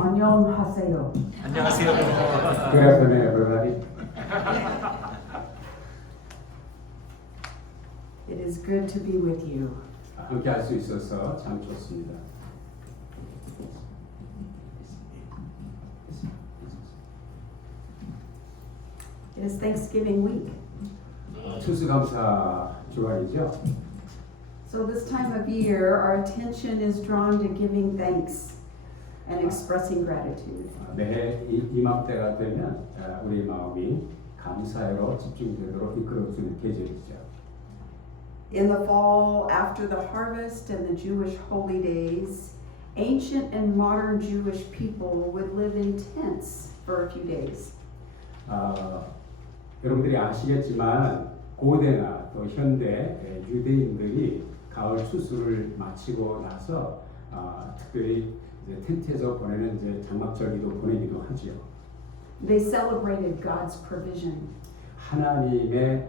안녕하세요. 안녕하세요. Good afternoon, everybody. It is good to be with you. 함께 할 수 있어서 참 좋습니다. It is Thanksgiving week. 추수감사 주간이죠. So this time of year, our attention is drawn to giving thanks and expressing gratitude. 매해 이맘때가 되면 우리 마음이 감사로 집중되도록 이끌어주는 계절이죠. In the fall, after the harvest and the Jewish holy days, ancient and modern Jewish people would live in tents for a few days. 여러분들이 아시겠지만 고대나 또 현대 유대인들이 가을 추수를 마치고 나서 특별히 이제 텐트에서 보내는 이제 장막절기도 보내기도 하지요. They celebrated God's provision. 하나님의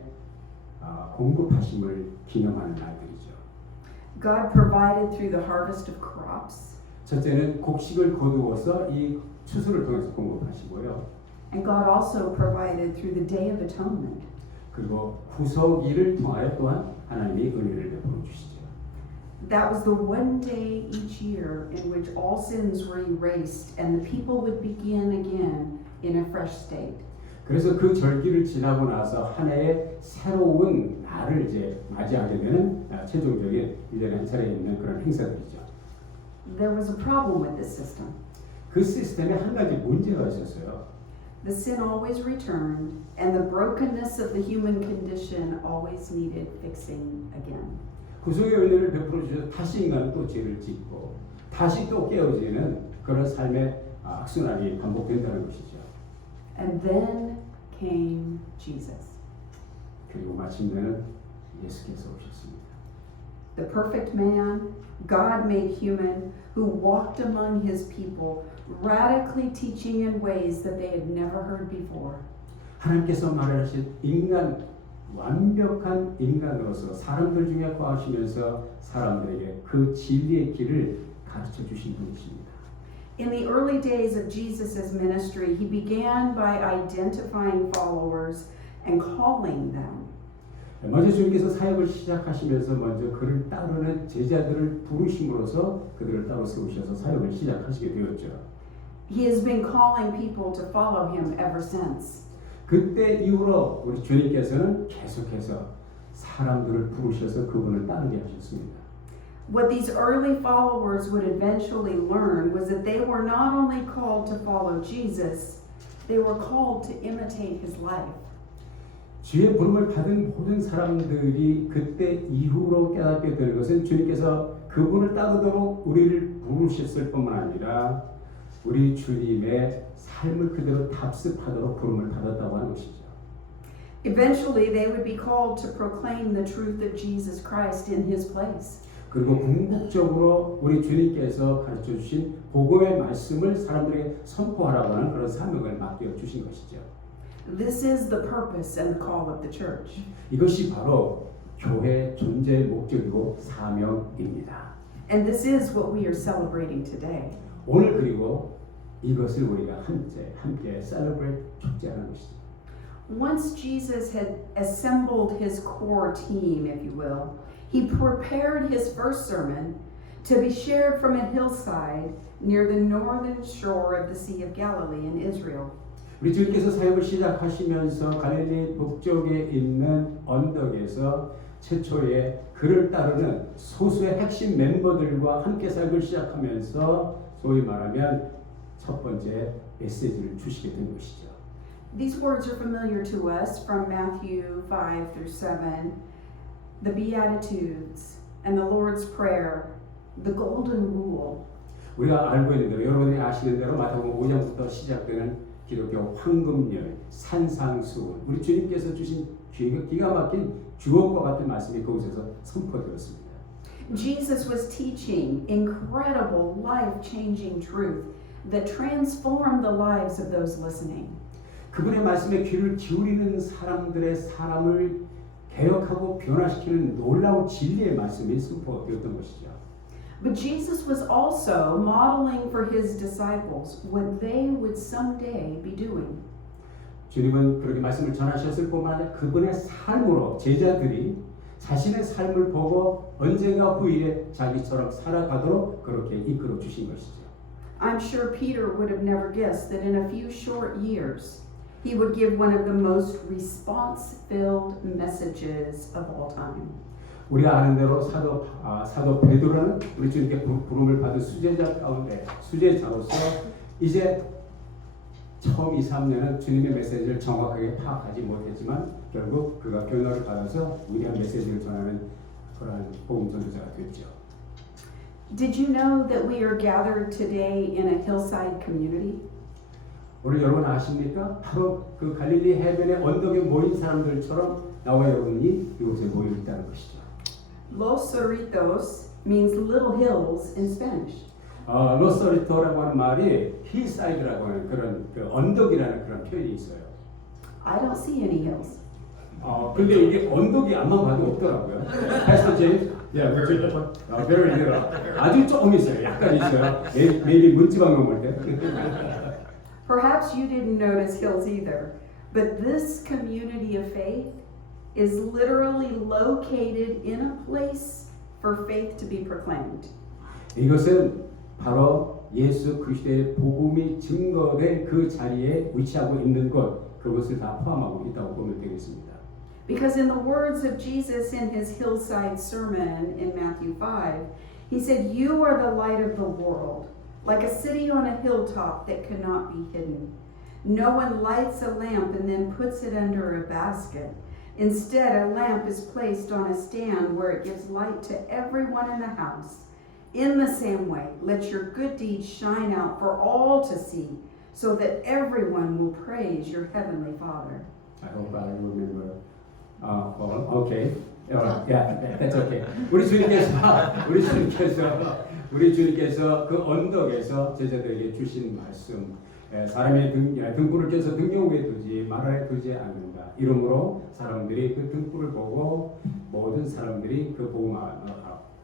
공급하심을 기념하는 날들이죠. God provided through the harvest of crops, 첫째는 곡식을 거두어서 이 추수를 통해서 공급하시고요. and God also provided through the Day of Atonement. 그리고 후석일을 통하여 또한 하나님이 은혜를 베풀어 주시죠. That was the one day each year in which all sins were erased and the people would begin again in a fresh state. 그래서 그 절기를 지나고 나서 한 해의 새로운 날을 이제 맞이하게 되는 최종적인 1년에 한 차례 있는 그런 행사들이죠. There was a problem with this system. 그 시스템에 한 가지 문제가 있었어요. The sin always returned, and the brokenness of the human condition always needed fixing again. 구속의 은혜를 베풀어 주셔서 다시 인간은 또 죄를 짓고 다시 또 깨어지는 그런 삶의 악순환이 반복된다는 것이죠. And then came Jesus, 그리고 마침내는 예수께서 오셨습니다. the perfect man, God made human, who walked among his people, radically teaching in ways that they had never heard before. 하나님께서 말하신 인간, 완벽한 인간으로서 사람들 중에 거하시면서 사람들에게 그 진리의 길을 가르쳐 주신 분이십니다. In the early days of Jesus' ministry, he began by identifying followers and calling them. 먼저 주님께서 사역을 시작하시면서 먼저 그를 따르는 제자들을 부르심으로써 그들을 따로 세우셔서 사역을 시작하시게 되었죠. He has been calling people to follow him ever since. 그때 이후로 우리 주님께서는 계속해서 사람들을 부르셔서 그분을 따르게 하셨습니다. What these early followers would eventually learn was that they were not only called to follow Jesus, they were called to imitate his life. 주의 부름을 받은 모든 사람들이 그때 이후로 깨닫게 되는 것은 주님께서 그분을 따르도록 우리를 부르셨을 뿐만 아니라 우리 주님의 삶을 그대로 답습하도록 부름을 받았다고 하는 것이죠. Eventually, they would be called to proclaim the truth of Jesus Christ in his place. 그리고 궁극적으로 우리 주님께서 가르쳐 주신 복음의 말씀을 사람들에게 선포하라고 하는 그런 사명을 맡겨 주신 것이죠. This is the purpose and the call of the church. 이것이 바로 교회 존재의 목적이고 사명입니다. And this is what we are celebrating today. 오늘 그리고 이것을 우리가 함께 celebrate 축제하는 것이죠. Once Jesus had assembled his core team, if you will, he prepared his first sermon to be shared from a hillside near the northern shore of the Sea of Galilee in Israel. 우리 주님께서 사역을 시작하시면서 갈릴리 북쪽에 있는 언덕에서 최초의 그를 따르는 소수의 핵심 멤버들과 함께 사역을 시작하면서 소위 말하면 첫 번째 메시지를 주시게 된 것이죠. These words are familiar to us from Matthew 5 through 7, the Beatitudes and the Lord's Prayer, the Golden Rule. 우리가 알고 있는 대로 여러분이 아시는 대로 마태복음 5장부터 시작되는 기독교 황금열, 산상수훈, 우리 주님께서 주신 기가 막힌 주옥과 같은 말씀이 거기서 선포되었습니다. Jesus was teaching incredible, life-changing truth that transformed the lives of those listening. 그분의 말씀에 귀를 기울이는 사람들의 삶을 개혁하고 변화시키는 놀라운 진리의 말씀이 선포되었던 것이죠. But Jesus was also modeling for his disciples what they would someday be doing. 주님은 그렇게 말씀을 전하셨을 뿐만 아니라 그분의 삶으로 제자들이 자신의 삶을 보고 언젠가 후일에 자기처럼 살아가도록 그렇게 이끌어 주신 것이죠. I'm sure Peter would have never guessed that in a few short years he would give one of the most response-filled messages of all time. 우리가 아는 대로 사도 베드로는 우리 주님께 부름을 받은 수제자 가운데 수제자로서 이제 처음 2, 3년은 주님의 메시지를 정확하게 파악하지 못했지만 결국 그가 교훈을 받아서 위대한 메시지를 전하는 그러한 복음 전도자가 됐죠. Did you know that we are gathered today in a hillside community? 오늘 여러분 아십니까? 바로 그 갈릴리 해변의 언덕에 모인 사람들처럼 나와 여러분이 이곳에 모여 있다는 것이죠. Los Cerritos means little hills in Spanish. 로서리토라고 하는 말이 힐사이드라고 하는 그런 그 언덕이라는 그런 표현이 있어요. I don't see any hills. 근데 이게 언덕이 안만 봐도 없더라고요. Pastor James, yeah, very little. 아주 조금 있어요. 약간 있어요. maybe 문지방 넘을 때. Perhaps you didn't notice hills either, but this community of faith is literally located in a place for faith to be proclaimed. 이것은 바로 예수 그리스도의 복음이 증거된 그 자리에 위치하고 있는 것, 그것을 다 포함하고 있다고 보면 되겠습니다. Because in the words of Jesus in his hillside sermon in Matthew 5, he said, "You are the light of the world, like a city on a hilltop that cannot be hidden. No one lights a lamp and then puts it under a basket. Instead, a lamp is placed on a stand where it gives light to everyone in the house. In the same way, let your good deeds shine out for all to see, so that everyone will praise your heavenly Father." I hope I remember. Okay. Yeah, that's okay. 우리 주님께서 그 언덕에서 제자들에게 주신 말씀, 사람의 등불을 켜서 등경 위에 두지 말 아래 두지 않는다. 이러므로 사람들이 그 등불을 보고 모든 사람들이 그 복음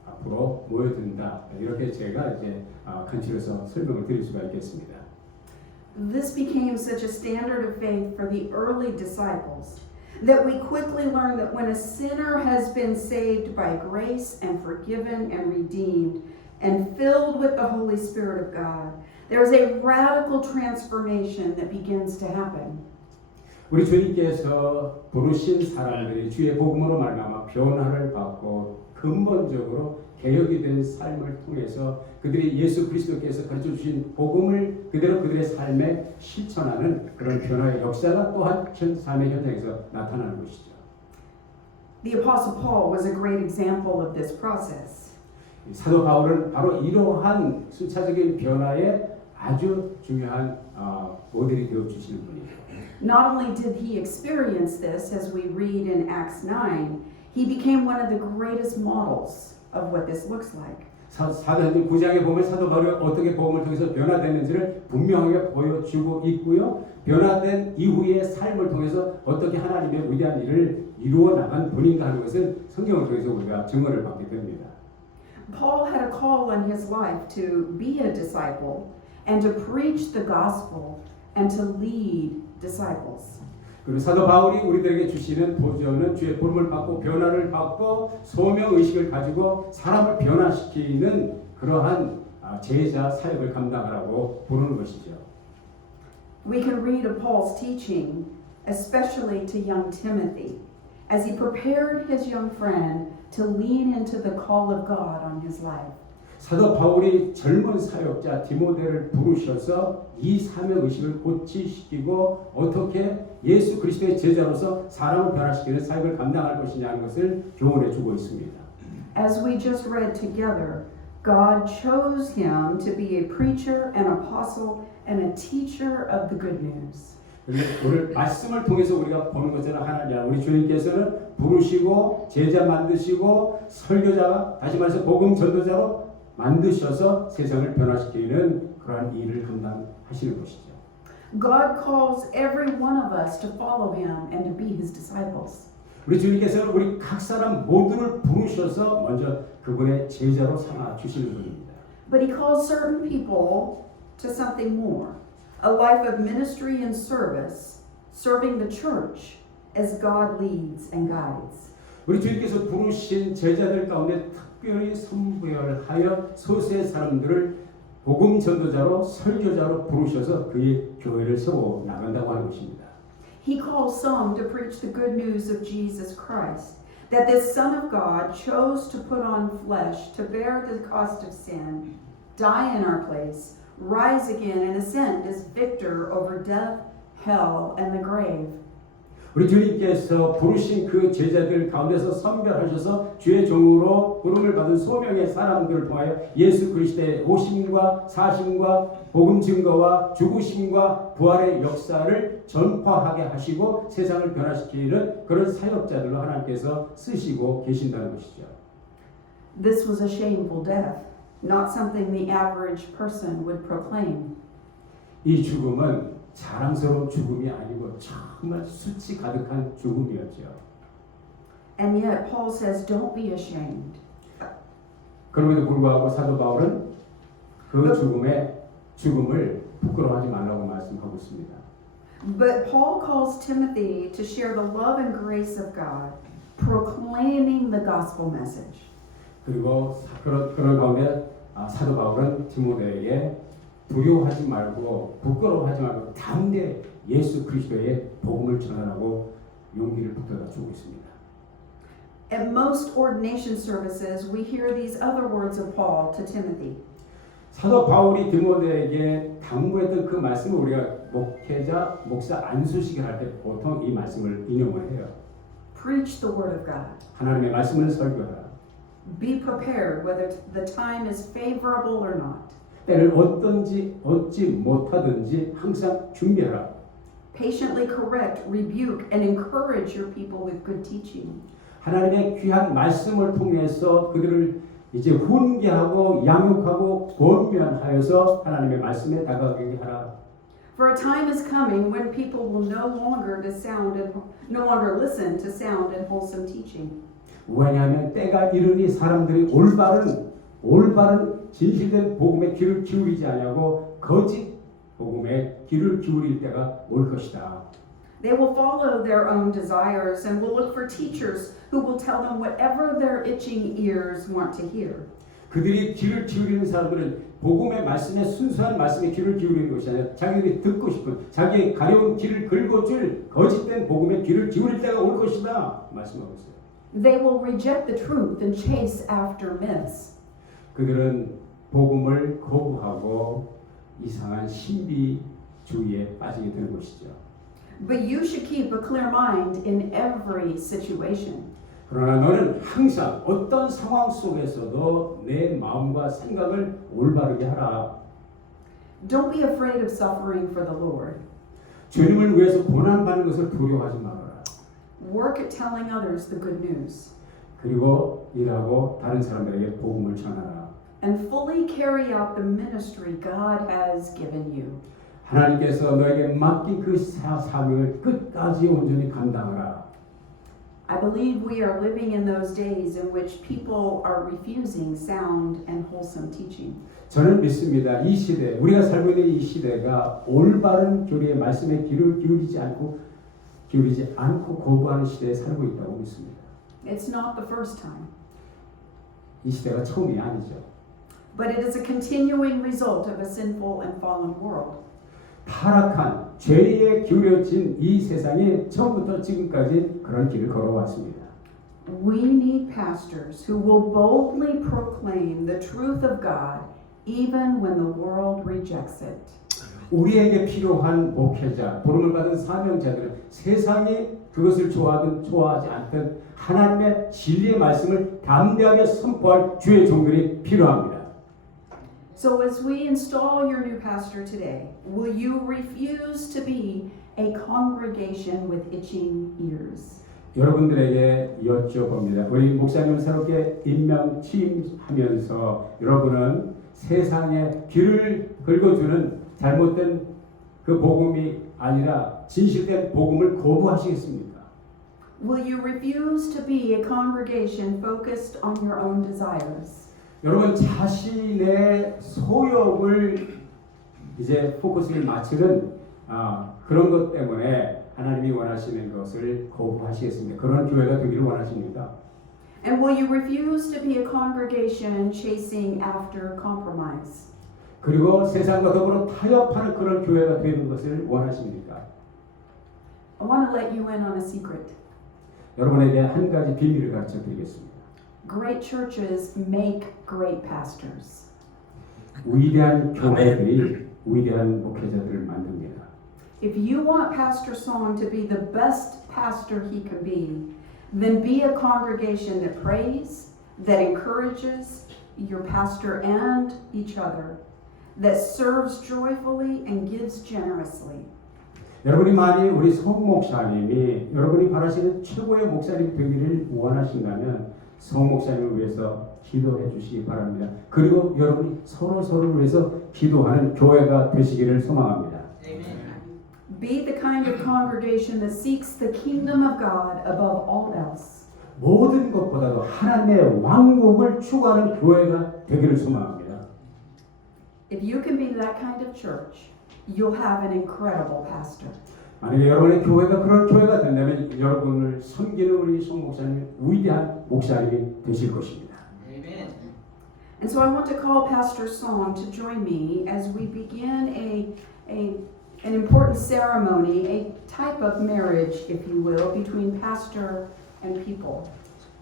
앞으로 모여든다. 이렇게 제가 이제 간추려서 설명을 드릴 수가 있겠습니다. This became such a standard of faith for the early disciples that we quickly learn that when a sinner has been saved by grace and forgiven and redeemed and filled with the Holy Spirit of God, there is a radical transformation that begins to happen. 우리 주님께서 부르신 사람들이 주의 복음으로 말미암아 변화를 받고 근본적으로 개혁이 된 삶을 통해서 그들이 예수 그리스도께서 가르쳐 주신 복음을 그대로 그들의 삶에 실천하는 그런 변화의 역사가 또한 삶의 현장에서 나타나는 것이죠. The Apostle Paul was a great example of this process. 사도 바울은 바로 이러한 순차적인 변화의 아주 중요한 모델이 되어 주시는 분이에요. Not only did he experience this, as we read in Acts 9, he became one of the greatest models of what this looks like. 사도행전 9장에 보면 사도 바울이 어떻게 복음을 통해서 변화됐는지를 분명하게 보여주고 있고요. 변화된 이후의 삶을 통해서 어떻게 하나님의 위대한 일을 이루어 나간 분인가 하는 것은 성경을 통해서 우리가 증거를 받게 됩니다. Paul had a call on his life to be a disciple and to preach the gospel and to lead disciples. 그리고 사도 바울이 우리들에게 주시는 도전은 주의 부름을 받고 변화를 받고 소명 의식을 가지고 사람을 변화시키는 그러한 제자 사역을 감당하라고 부르는 것이죠. We can read of Paul's teaching, especially to young Timothy, as he prepared his young friend to lean into the call of God on his life. 사도 바울이 젊은 사역자 디모데를 부르셔서 이 사명 의식을 고취시키고 어떻게 예수 그리스도의 제자로서 사람을 변화시키는 사역을 감당할 것이냐는 것을 교훈해 주고 있습니다. As we just read together, God chose him to be a preacher, an apostle, and a teacher of the good news. 오늘 말씀을 통해서 우리가 보는 것처럼 하나님, 우리 주님께서는 부르시고 제자 만드시고 설교자, 다시 말해서 복음 전도자로 만드셔서 세상을 변화시키는 그러한 일을 감당하시는 것이죠. God calls every one of us to follow him and to be his disciples. 우리 주님께서는 우리 각 사람 모두를 부르셔서 먼저 그분의 제자로 삼아 주시는 분입니다. But he calls certain people to something more. A life of ministry and service, serving the church as God leads and guides. 우리 주님께서 부르신 제자들 가운데 특별히 선부열하여 소수의 사람들을 복음 전도자로 설교자로 부르셔서 그의 교회를 세워 나간다고 하는 것입니다. He calls some to preach the good news of Jesus Christ, that this Son of God chose to put on flesh to bear the cost of sin, die in our place, rise again, and ascend as victor over death, hell, and the grave. 우리 주님께서 부르신 그 제자들 가운데서 선별하셔서 주의 종으로 부름을 받은 소명의 사람들을 통하여 예수 그리스도의 오심과 사심과 복음 증거와 죽으심과 부활의 역사를 전파하게 하시고 세상을 변화시키는 그런 사역자들로 하나님께서 쓰시고 계신다는 것이죠. This was a shameful death, not something the average person would proclaim. 이 죽음은 자랑스러운 죽음이 아니고 정말 수치 가득한 죽음이었죠. And yet Paul says, don't be ashamed. 그럼에도 불구하고 사도 바울은 그 죽음을 부끄러워하지 말라고 말씀하고 있습니다. But Paul calls Timothy to share the love and grace of God, proclaiming the gospel message. 그리고 그런 가운데 사도 바울은 디모데에게 두려워하지 말고 부끄러워하지 말고 담대 예수 그리스도의 복음을 전하라고 용기를 북돋아 주고 있습니다. At most ordination services, we hear these other words of Paul to Timothy. 사도 바울이 디모데에게 당부했던 그 말씀을 우리가 목사 안수식을 할 때 보통 이 말씀을 인용을 해요. Preach the word of God. 하나님의 말씀을 설교하라. Be prepared whether the time is favorable or not. 때를 얻지 못하든지 항상 준비하라. Patiently correct, rebuke, and encourage your people with good teaching. 하나님의 귀한 말씀을 통해서 그들을 이제 훈계하고 양육하고 권면하여서 하나님의 말씀에 다가가게 하라. For a time is coming when people will no longer listen to sound and wholesome teaching. 왜냐하면 때가 이르니 사람들이 올바른 진실된 복음에 귀를 기울이지 아니하고 거짓 복음에 귀를 기울일 때가 올 것이다. They will follow their own desires and will look for teachers who will tell them whatever their itching ears want to hear. 그들이 귀를 기울이는 사람들은 복음의 말씀에 순수한 말씀에 귀를 기울이는 것이 아니라 자기들이 듣고 싶은 자기의 가려운 귀를 긁어줄 거짓된 복음에 귀를 기울일 때가 올 것이다 말씀하고 있어요. They will reject the truth and chase after myths. 그들은 복음을 거부하고 이상한 신비주의에 빠지게 되는 것이죠. But you should keep a clear mind in every situation. 그러나 너는 항상 어떤 상황 속에서도 내 마음과 생각을 올바르게 하라. Don't be afraid of suffering for the Lord. 주님을 위해서 고난받는 것을 두려워하지 말아라. Work at telling others the good news. 그리고 일하고 다른 사람들에게 복음을 전하라. And fully carry out the ministry God has given you. 하나님께서 너에게 맡긴 그 사명을 끝까지 온전히 감당하라. I believe we are living in those days in which people are refusing sound and wholesome teaching. 저는 믿습니다. 이 시대, 우리가 살고 있는 이 시대가 올바른 교리의 말씀에 귀를 기울이지 않고 거부하는 시대에 살고 있다고 믿습니다. It's not the first time, 이 시대가 처음이 아니죠. but it is a continuing result of a sinful and fallen world. 타락한 죄에 기울여진 이 세상이 처음부터 지금까지 그런 길을 걸어왔습니다. We need pastors who will boldly proclaim the truth of God even when the world rejects it. 우리에게 필요한 목회자, 부름을 받은 사명자들은 세상이 그것을 좋아하든 좋아하지 않든 하나님의 진리의 말씀을 담대하게 선포할 주의 종들이 필요합니다. So as we install your new pastor today, will you refuse to be a congregation with itching ears? 여러분들에게 여쭤봅니다. 우리 목사님 새롭게 임명 취임하면서 여러분은 세상에 귀를 긁어주는 잘못된 그 복음이 아니라 진실된 복음을 거부하시겠습니까? Will you refuse to be a congregation focused on your own desires? 여러분 자신의 소욕을 이제 포커스를 맞추는 그런 것 때문에 하나님이 원하시는 것을 거부하시겠습니까? 그런 교회가 되기를 원하십니까? And will you refuse to be a congregation chasing after compromise? 그리고 세상과 더불어 타협하는 그런 교회가 되는 것을 원하십니까? I want to let you in on a secret. 여러분에게 한 가지 비밀을 가르쳐 드리겠습니다. Great churches make great pastors. 위대한 교회들이 위대한 목회자들을 만듭니다. If you want Pastor Song to be the best pastor he can be, then be a congregation that prays, that encourages your pastor and each other, that serves joyfully and gives generously. 여러분이 만일 우리 송 목사님이 여러분이 바라시는 최고의 목사님 되기를 원하신다면 송 목사님을 위해서 기도해 주시기 바랍니다. 그리고 여러분이 서로를 위해서 기도하는 교회가 되시기를 소망합니다. Be the kind of congregation that seeks the kingdom of God above all else. 모든 것보다도 하나님의 왕국을 추구하는 교회가 되기를 소망합니다. If you can be that kind of church, you'll have an incredible pastor. 만약에 여러분의 교회가 그런 교회가 된다면 여러분을 섬기는 우리 송 목사님 위대한 목사님이 되실 것입니다. And so I want to call Pastor Song to join me as we begin an important ceremony, a type of marriage, if you will, between pastor and people.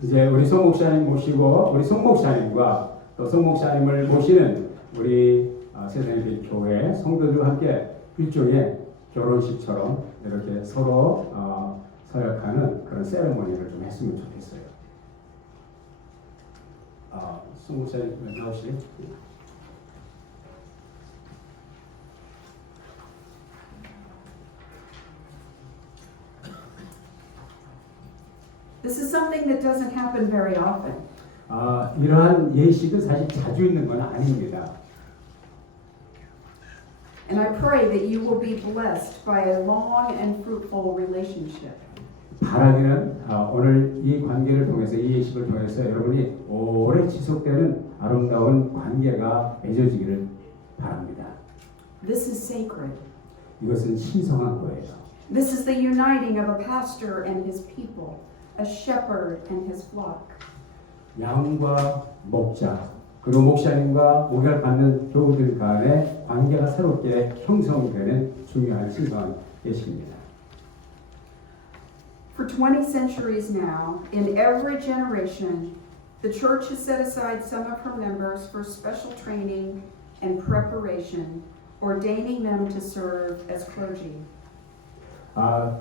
이제 우리 송 목사님 모시고 우리 송 목사님과 또 송 목사님을 모시는 우리 세상의 교회 성도들과 함께 일종의 결혼식처럼 이렇게 서로 서약하는 그런 세레모니를 좀 했으면 좋겠어요. 송 목사님 나오시죠? This is something that doesn't happen very often. 이러한 예식은 사실 자주 있는 건 아닙니다. And I pray that you will be blessed by a long and fruitful relationship. 바라기는 오늘 이 관계를 통해서 이 예식을 통해서 여러분이 오래 지속되는 아름다운 관계가 맺어지기를 바랍니다. This is sacred. 이것은 신성한 거예요. This is the uniting of a pastor and his people, a shepherd and his flock. 양과 목자 그리고 목사님과 목을 받는 교우들 간의 관계가 새롭게 형성되는 중요한 신성한 예식입니다. For 20 centuries now, in every generation, the church has set aside some of her members for special training and preparation, ordaining them to serve as clergy.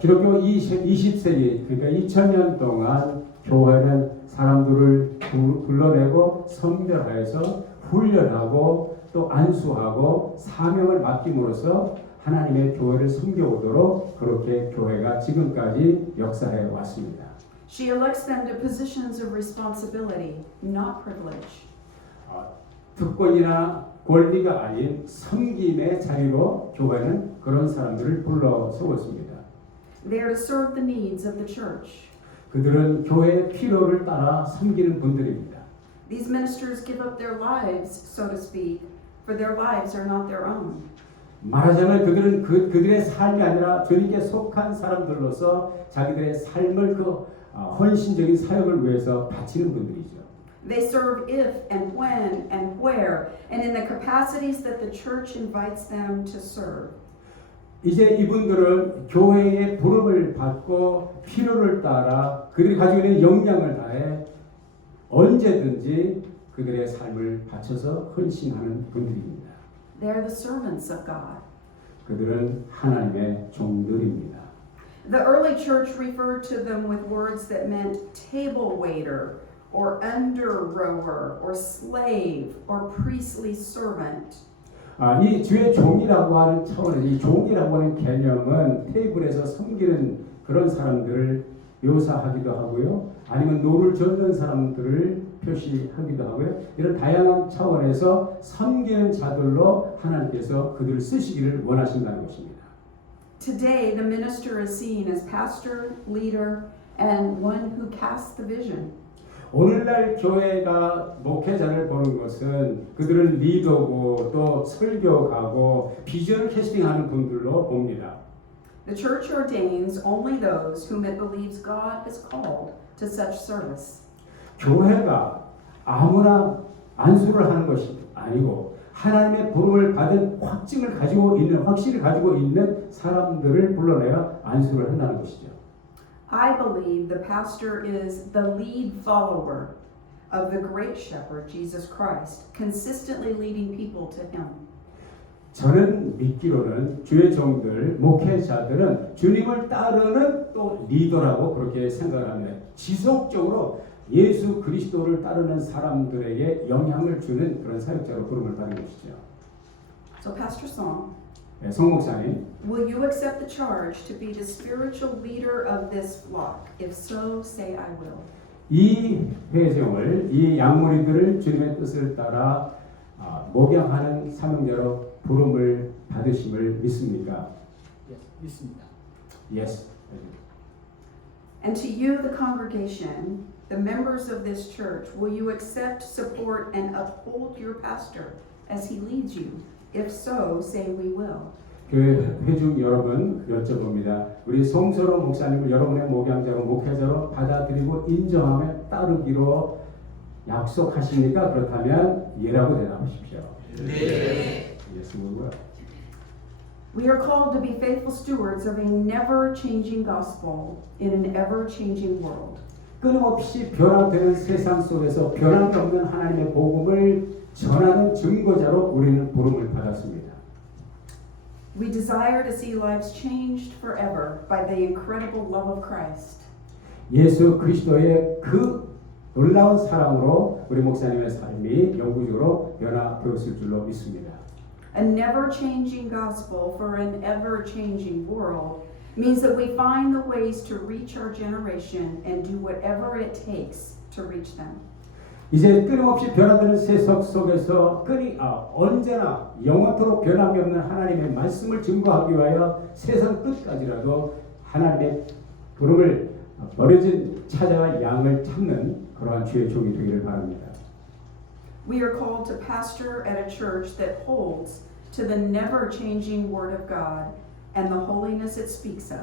기독교 20세기 그러니까 2000년 동안 교회는 사람들을 불러내고 선별해서 훈련하고 또 안수하고 사명을 맡김으로써 하나님의 교회를 섬겨오도록 그렇게 교회가 지금까지 역사해 왔습니다. She elects them to positions of responsibility, not privilege. 특권이나 권리가 아닌 섬김의 자리로 교회는 그런 사람들을 불러 세웠습니다. They are to serve the needs of the church. 그들은 교회의 필요를 따라 섬기는 분들입니다. These ministers give up their lives, so to speak, for their lives are not their own. 말하자면 그들은 그들의 삶이 아니라 주님께 속한 사람들로서 자기들의 삶을 헌신적인 사역을 위해서 바치는 분들이죠. They serve if and when and where and in the capacities that the church invites them to serve. 이제 이분들은 교회의 부름을 받고 필요를 따라 그들이 가지고 있는 역량을 다해 언제든지 그들의 삶을 바쳐서 헌신하는 분들입니다. They are the servants of God. 그들은 하나님의 종들입니다. The early church referred to them with words that meant table waiter or under rower or slave or priestly servant. 이 주의 종이라고 하는 차원에서 이 종이라고 하는 개념은 테이블에서 섬기는 그런 사람들을 묘사하기도 하고요. 아니면 노를 젓는 사람들을 표시하기도 하고요. 이런 다양한 차원에서 섬기는 자들로 하나님께서 그들을 쓰시기를 원하신다는 것입니다. Today, the minister is seen as pastor, leader, and one who casts the vision. 오늘날 교회가 목회자를 보는 것은 그들은 리더고 또 설교가고 비전 캐스팅하는 분들로 봅니다. The church ordains only those whom it believes God has called to such service. 교회가 아무나 안수를 하는 것이 아니고 하나님의 부름을 받은 확증을 가지고 있는 확신을 가지고 있는 사람들을 불러내어 안수를 한다는 것이죠. I believe the pastor is the lead follower of the great shepherd, Jesus Christ, consistently leading people to him. 저는 믿기로는 주의 종들, 목회자들은 주님을 따르는 또 리더라고 그렇게 생각합니다. 지속적으로 예수 그리스도를 따르는 사람들에게 영향을 주는 그런 사역자로 부름을 받는 것이죠. So Pastor Song, 네, 송 목사님, will you accept the charge to be the spiritual leader of this flock? If so, say I will. 이 회중을, 이 양무리들을 주님의 뜻을 따라 목양하는 사명자로 부름을 받으심을 믿습니까? 믿습니다. Yes. And to you, the congregation, the members of this church, will you accept, support, and uphold your pastor as he leads you? If so, say we will. 교회 회중 여러분 여쭤봅니다. 우리 송서로 목사님을 여러분의 목양자로 목회자로 받아들이고 인정하며 따르기로 약속하십니까? 그렇다면 예라고 대답하십시오. 네. Yes, we will. We are called to be faithful stewards of a never-changing gospel in an ever-changing world. 끊임없이 변화되는 세상 속에서 변함이 없는 하나님의 복음을 전하는 증거자로 우리는 부름을 받았습니다. We desire to see lives changed forever by the incredible love of Christ. 예수 그리스도의 그 놀라운 사랑으로 우리 목사님의 삶이 영구적으로 변화되었을 줄로 믿습니다. A never-changing gospel for an ever-changing world means that we find the ways to reach our generation and do whatever it takes to reach them. 이제 끊임없이 변화되는 세상 속에서 언제나 영원토록 변함이 없는 하나님의 말씀을 증거하기 위하여 세상 끝까지라도 하나님의 부름을 버려진 찾아와 양을 찾는 그러한 주의 종이 되기를 바랍니다. We are called to pastor at a church that holds to the never-changing Word of God and the holiness it speaks of.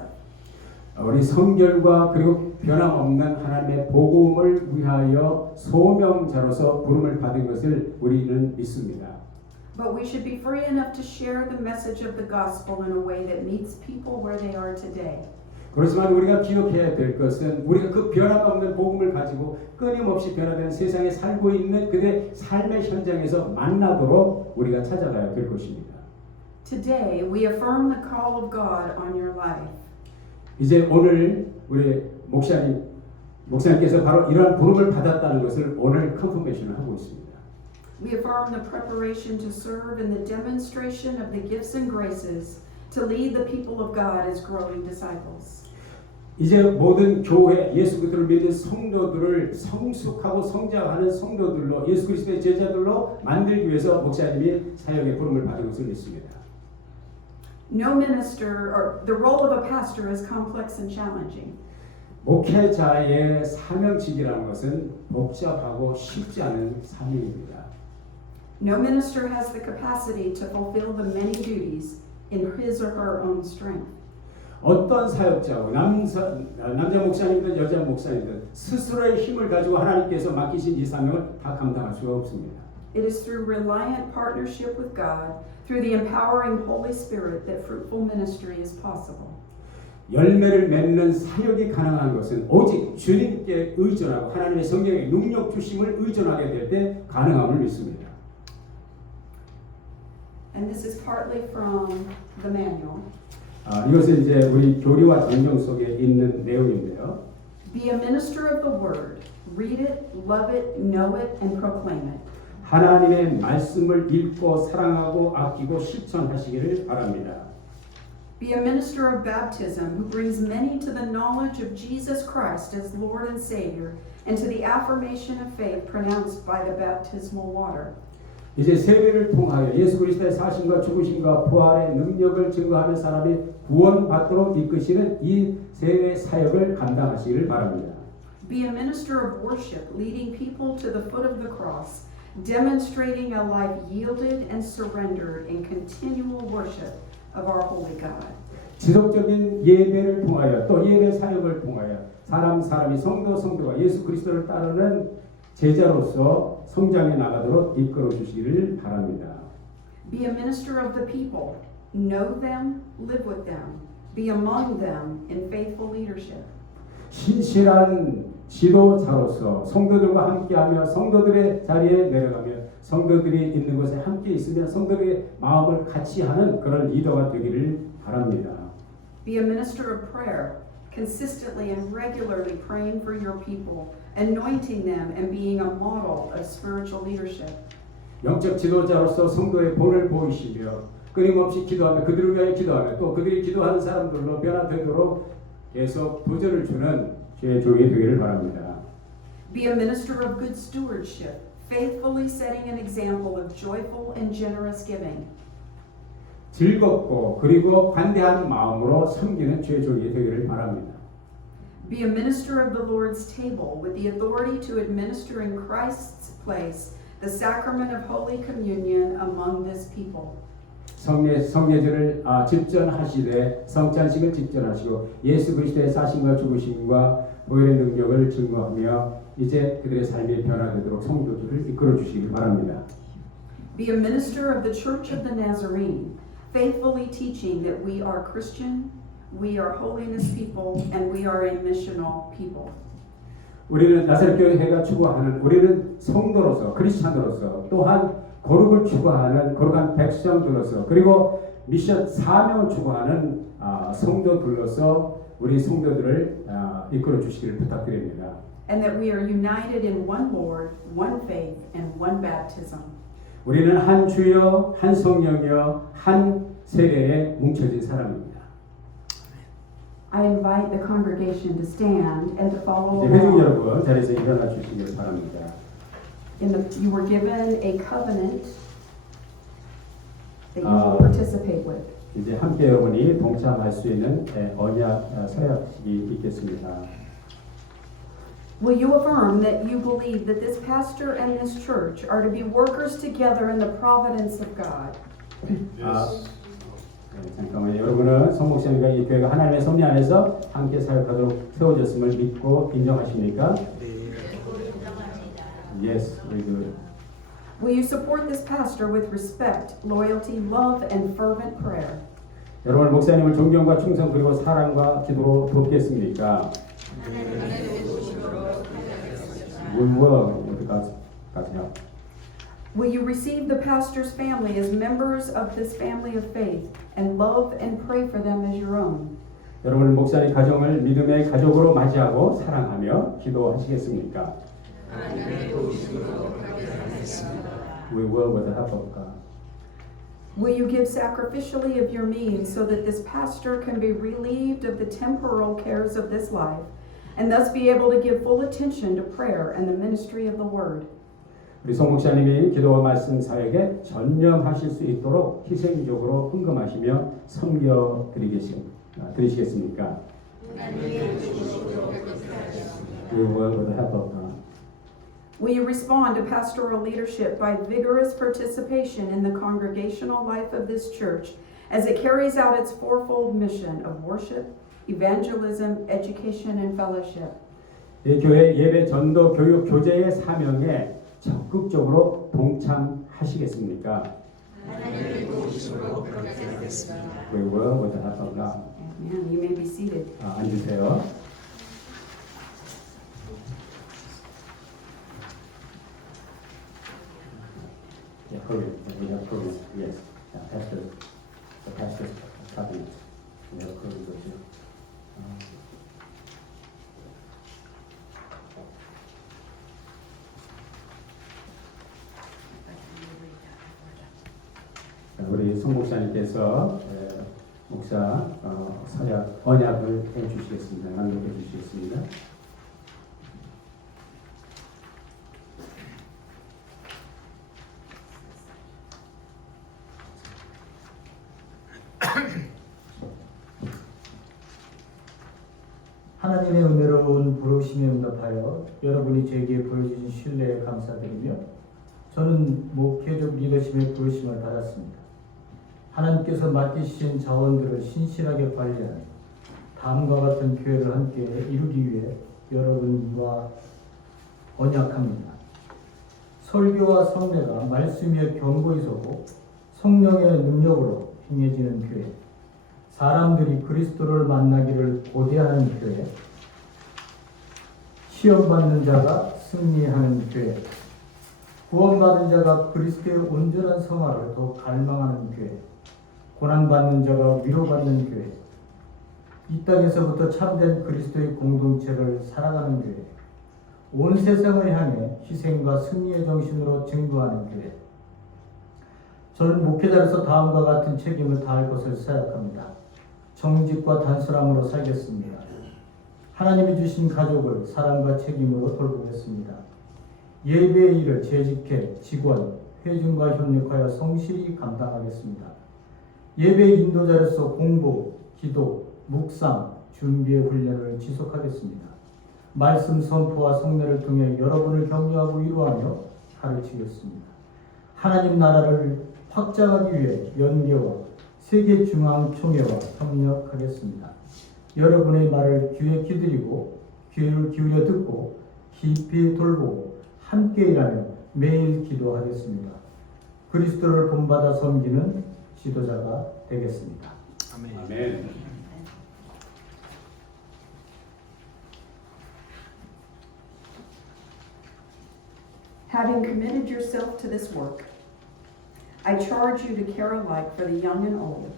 우리 성결과 그리고 변함없는 하나님의 복음을 위하여 소명자로서 부름을 받은 것을 우리는 믿습니다. But we should be free enough to share the message of the gospel in a way that meets people where they are today. 그렇지만 우리가 기억해야 될 것은 우리가 그 변함없는 복음을 가지고 끊임없이 변화되는 세상에 살고 있는 그들의 삶의 현장에서 만나도록 우리가 찾아가야 될 것입니다. Today, we affirm the call of God on your life. 이제 오늘 우리 목사님께서 바로 이러한 부름을 받았다는 것을 오늘 컨퍼메이션을 하고 있습니다. We affirm the preparation to serve in the demonstration of the gifts and graces to lead the people of God as growing disciples. 이제 모든 교회 예수 그리스도를 믿는 성도들을 성숙하고 성장하는 성도들로 예수 그리스도의 제자들로 만들기 위해서 목사님이 사역의 부름을 받은 것을 믿습니다. No minister or the role of a pastor is complex and challenging. 목회자의 사명직이라는 것은 복잡하고 쉽지 않은 사명입니다. No minister has the capacity to fulfill the many duties in his or her own strength. 어떤 사역자고 남자 목사님이든 여자 목사님이든 스스로의 힘을 가지고 하나님께서 맡기신 이 사명을 다 감당할 수가 없습니다. It is through reliant partnership with God, through the empowering Holy Spirit, that fruitful ministry is possible. 열매를 맺는 사역이 가능한 것은 오직 주님께 의존하고 하나님의 성령의 능력 주심을 의존하게 될 때 가능함을 믿습니다. And this is partly from the manual. 이것은 이제 우리 교리와 정령 속에 있는 내용인데요. Be a minister of the word. Read it, love it, know it, and proclaim it. 하나님의 말씀을 읽고 사랑하고 아끼고 실천하시기를 바랍니다. Be a minister of baptism who brings many to the knowledge of Jesus Christ as Lord and Savior and to the affirmation of faith pronounced by the baptismal water. 이제 세례를 통하여 예수 그리스도의 사심과 죽으심과 부활의 능력을 증거하는 사람이 구원받도록 이끄시는 이 세례 사역을 감당하시기를 바랍니다. Be a minister of worship, leading people to the foot of the cross, demonstrating a life yielded and surrendered in continual worship of our holy God. 지속적인 예배를 통하여 또 예배 사역을 통하여 사람이 성도가 예수 그리스도를 따르는 제자로서 성장해 나가도록 이끌어 주시기를 바랍니다. Be a minister of the people. Know them, live with them. Be among them in faithful leadership. 신실한 지도자로서 성도들과 함께하며 성도들의 자리에 내려가며 성도들이 있는 곳에 함께 있으며 성도들의 마음을 같이 하는 그런 리더가 되기를 바랍니다. Be a minister of prayer, consistently and regularly praying for your people, anointing them and being a model of spiritual leadership. 영적 지도자로서 성도의 본을 보이시며 끊임없이 기도하며 그들을 위하여 기도하며 또 그들이 기도하는 사람들로 변화되도록 계속 도전을 주는 주의 종이 되기를 바랍니다. Be a minister of good stewardship, faithfully setting an example of joyful and generous giving. 즐겁고 그리고 관대한 마음으로 섬기는 주의 종이 되기를 바랍니다. Be a minister of the Lord's table with the authority to administer in Christ's place the sacrament of Holy Communion among this people. 성례제를 집전하시되 성찬식을 집전하시고 예수 그리스도의 사심과 죽으심과 보혈의 능력을 증거하며 이제 그들의 삶이 변화되도록 성도들을 이끌어 주시기 바랍니다. Be a minister of the Church of the Nazarene, faithfully teaching that we are Christian, we are holiness people, and we are a missional people. 우리는 나사렛 교회가 추구하는 우리는 성도로서 크리스찬으로서 또한 거룩을 추구하는 거룩한 백성들로서 그리고 미션 사명을 추구하는 성도들로서 우리 성도들을 이끌어 주시기를 부탁드립니다. And that we are united in one Lord, one faith, and one baptism. 우리는 한 주여, 한 성령이여, 한 세례에 뭉쳐진 사람입니다. I invite the congregation to stand and to follow 이제 회중 along. 여러분 자리에서 일어나 주시길 바랍니다. You were given a covenant that you Ah. will participate with. 이제 함께 여러분이 동참할 수 있는 언약 서약식이 있겠습니다. Will you affirm that you believe that this pastor and this church are to be workers together in the providence of God? 잠깐만요. 여러분은 성목사님과 이 교회가 하나님의 섭리 안에서 함께 사역하도록 세워졌음을 믿고 인정하십니까? Yes, very good. Will you support this pastor with respect, loyalty, love, and fervent prayer? 여러분 목사님을 존경과 충성 그리고 사랑과 기도로 돕겠습니까? We will. 여기까지 help. Will you receive the pastor's family as members of this family of faith and love and pray for them as your own? 여러분 목사님 가정을 믿음의 가족으로 맞이하고 사랑하며 기도하시겠습니까? We will with the help of God. Will you give sacrificially of your means so that this pastor can be relieved of the temporal cares of this life and thus be able to give full attention to prayer and the ministry of the word? 우리 송 목사님이 기도와 말씀 사역에 전념하실 수 있도록 희생적으로 헌금하시며 섬겨 드리시겠습니까? We will with the help of God. Will you respond to pastoral leadership by vigorous participation in the congregational life of this church as it carries out its fourfold mission of worship, evangelism, education, and fellowship? 이 교회 예배 전도 교육 교제의 사명에 적극적으로 동참하시겠습니까? We will with the help of God. Amen. You may be seated. 앉으세요. Yeah, Korean. We have Korean. Yes. Pastor. The pastor's cabinet. We have Korean too. 우리 송 목사님께서 목사 서약 언약을 해주시겠습니다. 낭독해 주시겠습니다. 하나님의 은혜로운 부르심에 응답하여 여러분이 제게 보여주신 신뢰에 감사드리며 저는 목회적 리더십의 부르심을 받았습니다. 하나님께서 맡기신 자원들을 신실하게 관리하는 다음과 같은 교회를 함께 이루기 위해 여러분과 언약합니다. 설교와 성례가 말씀 위에 견고히 서고 성령의 능력으로 행해지는 교회, 사람들이 그리스도를 만나기를 고대하는 교회, 시험받는 자가 승리하는 교회, 구원받은 자가 그리스도의 온전한 성화를 더 갈망하는 교회, 고난받는 자가 위로받는 교회, 이 땅에서부터 참된 그리스도의 공동체를 살아가는 교회, 온 세상을 향해 희생과 승리의 정신으로 증거하는 교회. 저는 목회자로서 다음과 같은 책임을 다할 것을 생각합니다. 정직과 단순함으로 살겠습니다. 하나님이 주신 가족을 사랑과 책임으로 돌보겠습니다. 예배의 일을 재직해 직원, 회중과 협력하여 성실히 감당하겠습니다. 예배 인도자로서 공부, 기도, 묵상, 준비의 훈련을 지속하겠습니다. 말씀 선포와 성례를 통해 여러분을 격려하고 위로하며 가르치겠습니다. 하나님 나라를 확장하기 위해 연계와 세계 중앙 총회와 협력하겠습니다. 여러분의 말을 귀에 기드리고 귀를 기울여 듣고 깊이 돌보고 함께 일하며 매일 기도하겠습니다. 그리스도를 본받아 섬기는 지도자가 되겠습니다. 아멘. Having committed yourself to this work, I charge you to care alike for the young and old,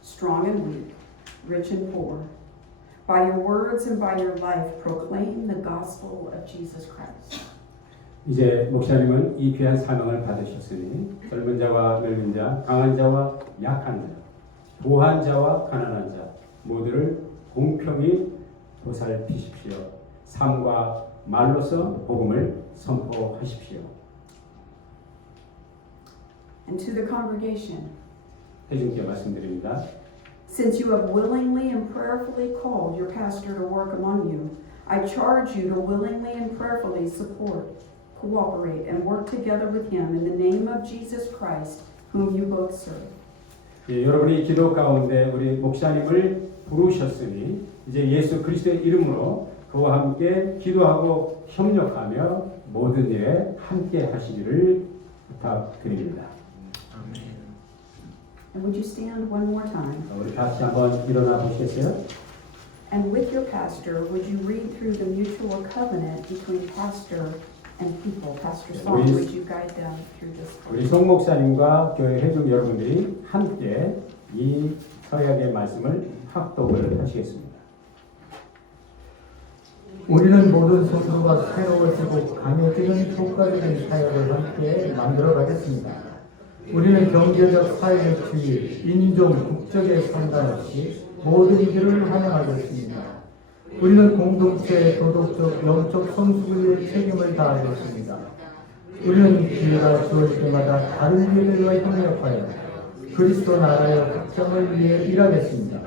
strong and weak, rich and poor. By your words and by your life, proclaim the gospel of Jesus Christ. 이제 목사님은 이 귀한 사명을 받으셨으니 젊은 자와 늙은 자, 강한 자와 약한 자, 부한 자와 가난한 자 모두를 공평히 보살피십시오. 삶과 말로서 복음을 선포하십시오. And to the congregation, 회중께 말씀드립니다. since you have willingly and prayerfully called your pastor to work among you, I charge you to willingly and prayerfully support, cooperate, and work together with him in the name of Jesus Christ, whom you both serve. 예, 여러분이 기도 가운데 우리 목사님을 부르셨으니 이제 예수 그리스도의 이름으로 그와 함께 기도하고 협력하며 모든 일에 함께 하시기를 부탁드립니다. And would you stand one more time? 우리 같이 한번 일어나 보시겠어요? And with your pastor, would you read through the mutual covenant between pastor and people? Pastor Song, would you guide them through this? 우리 송 목사님과 교회 회중 여러분들이 함께 이 서약의 말씀을 합독을 하시겠습니다. 우리는 모든 스스로가 새로워지고 강해지는 효과적인 사역을 함께 만들어 가겠습니다. 우리는 경제적, 사회적 지위, 인종, 국적에 상관없이 모든 이들을 환영하겠습니다. 우리는 공동체의 도덕적, 영적 성숙을 위해 책임을 다하겠습니다. 우리는 기회가 주어질 때마다 다른 교회들과 협력하여 그리스도 나라의 확장을 위해 일하겠습니다.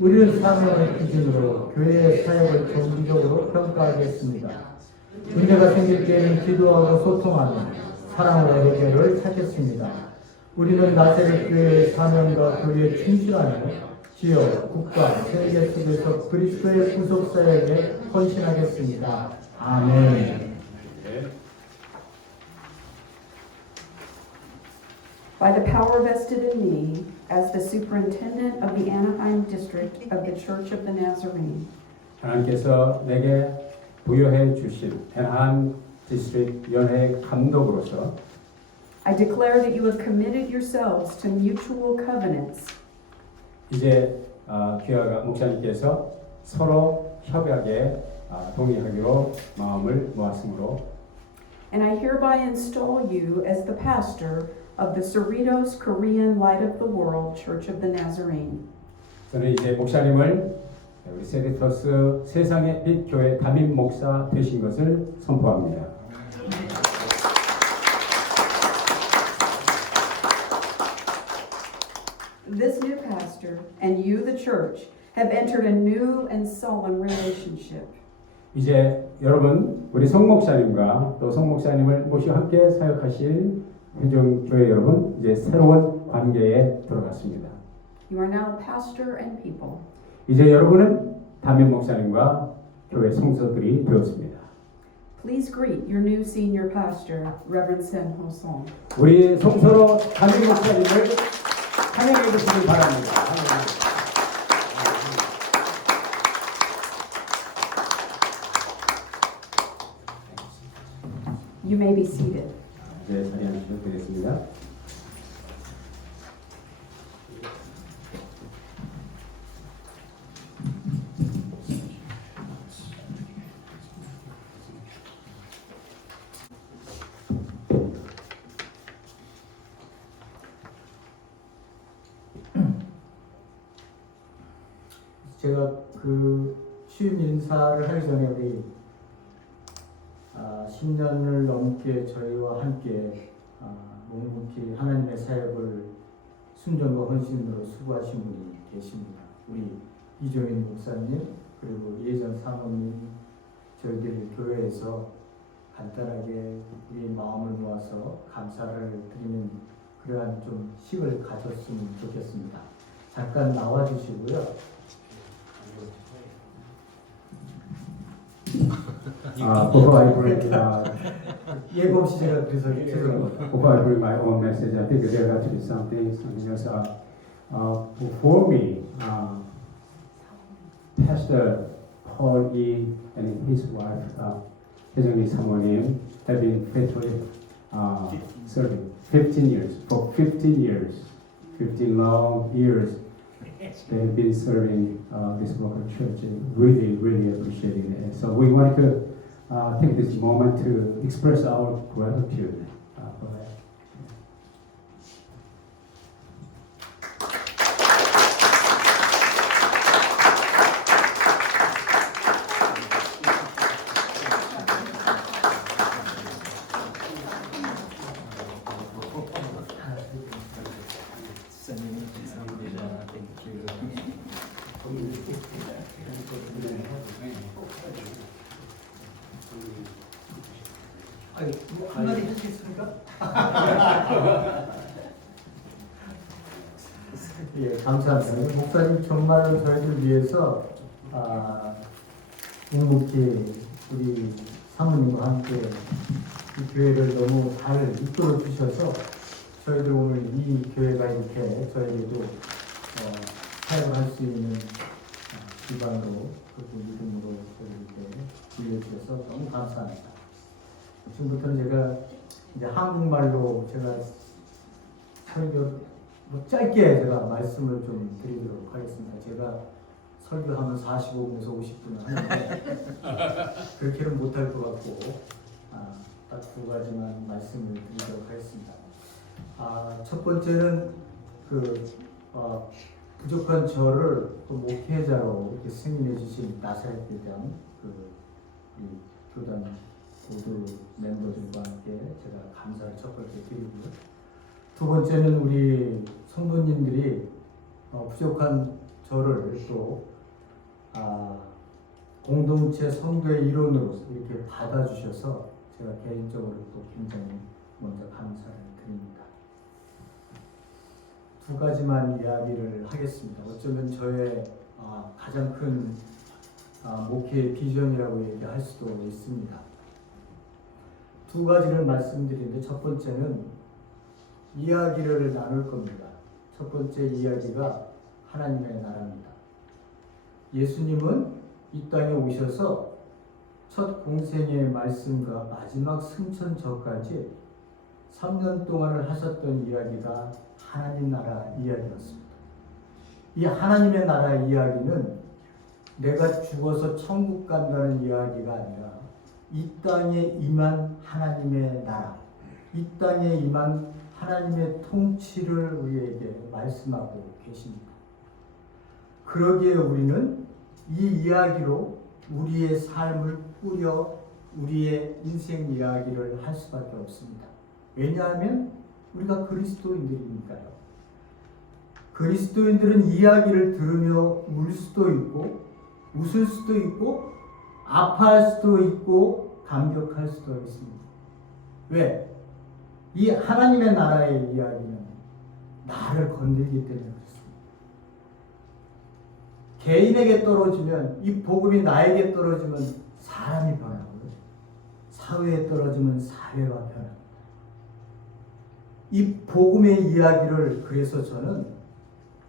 우리는 사명의 기준으로 교회의 사역을 정기적으로 평가하겠습니다. 문제가 생길 때에는 기도하고 소통하는 사랑으로 해결을 찾겠습니다. 우리는 나세렛 교회의 사명과 교회에 충실하며 지역, 국가, 세계 속에서 그리스도의 구속 사역에 헌신하겠습니다. 아멘. By the power vested in me as the superintendent of the Anaheim district of the Church of the Nazarene, 하나님께서 내게 부여해 주신 애나함 디스트릭트 연회 감독으로서 I declare that you have committed yourselves to mutual covenants 이제 귀하가 목사님께서 서로 협약에 동의하기로 마음을 모았으므로 and I hereby install you as the pastor of the Cerritos Korean Light of the World Church of the Nazarene. 저는 이제 목사님을 우리 세리터스 세상의 빛 교회 담임 목사 되신 것을 선포합니다. This new pastor and you, the church, have entered a new and solemn relationship. 이제 여러분 우리 송 목사님과 또 송 목사님을 모시고 함께 사역하실 회중교회 여러분 이제 새로운 관계에 들어갔습니다. You are now pastor and people. 이제 여러분은 담임 목사님과 교회 성도들이 되었습니다. Please greet your new senior pastor, Reverend Sen Ho-song. 우리 성서로 담임 목사님을 환영해 주시기 바랍니다. You may be seated. 네, 자리 앉으셔도 되겠습니다. 제가 그 취임 인사를 하기 전에 우리 10년을 넘게 저희와 함께 묵묵히 하나님의 사역을 순종과 헌신으로 수고하신 분이 계십니다. 우리 이종인 목사님 그리고 예전 사모님 저희들 교회에서 간단하게 우리 마음을 모아서 감사를 드리는 그러한 좀 식을 가졌으면 좋겠습니다. 잠깐 나와 주시고요. Before I bring 예고 없이 제가 그래서 죄송합니다. before I bring my own message, I think there has to be something else. For me, Pastor Paul E. and his wife, 혜정이 사모님, have been faithfully serving 15 years. For 15 years, 15 long years, they have been serving this local church. And really, really appreciating it. So we want to take this moment to express our gratitude for that. 한마디 하시겠습니까? 예, 감사합니다. 목사님 정말로 저희들 위해서 묵묵히 우리 사모님과 함께 이 교회를 너무 잘 이끌어 주셔서 저희들 오늘 이 교회가 이렇게 저희에게도 사역을 할 수 있는 기반으로 그리고 믿음으로 이렇게 빌려주셔서 너무 감사합니다. 지금부터는 제가 이제 한국말로 제가 설교 짧게 제가 말씀을 좀 드리도록 하겠습니다. 제가 설교하면 45분에서 50분을 하는데 그렇게는 못할 것 같고 딱 두 가지만 말씀을 드리도록 하겠습니다. 첫 번째는 부족한 저를 또 목회자로 이렇게 승인해 주신 나사렛 교단 교단 모두 멤버들과 함께 제가 감사를 첫 번째 드리고요. 두 번째는 우리 성도님들이 부족한 저를 또 공동체 성도의 일원으로 이렇게 받아주셔서 제가 개인적으로 또 굉장히 먼저 감사를 드립니다. 두 가지만 이야기를 하겠습니다. 어쩌면 저의 가장 큰 목회의 비전이라고 얘기할 수도 있습니다. 두 가지를 말씀드리는데 첫 번째는 이야기를 나눌 겁니다. 첫 번째 이야기가 하나님의 나라입니다. 예수님은 이 땅에 오셔서 첫 공생의 말씀과 마지막 승천전까지 3년 동안을 하셨던 이야기가 하나님 나라 이야기였습니다. 이 하나님의 나라 이야기는 내가 죽어서 천국 간다는 이야기가 아니라 이 땅에 임한 하나님의 나라, 이 땅에 임한 하나님의 통치를 우리에게 말씀하고 계십니다. 그러기에 우리는 이 이야기로 우리의 삶을 꾸려 우리의 인생 이야기를 할 수밖에 없습니다. 왜냐하면 우리가 그리스도인들이니까요. 그리스도인들은 이야기를 들으며 울 수도 있고 웃을 수도 있고 아파할 수도 있고 감격할 수도 있습니다. 왜? 이 하나님의 나라의 이야기는 나를 건들기 때문에 그렇습니다. 개인에게 떨어지면, 이 복음이 나에게 떨어지면 사람이 변하고요. 사회에 떨어지면 사회가 변합니다. 이 복음의 이야기를 그래서 저는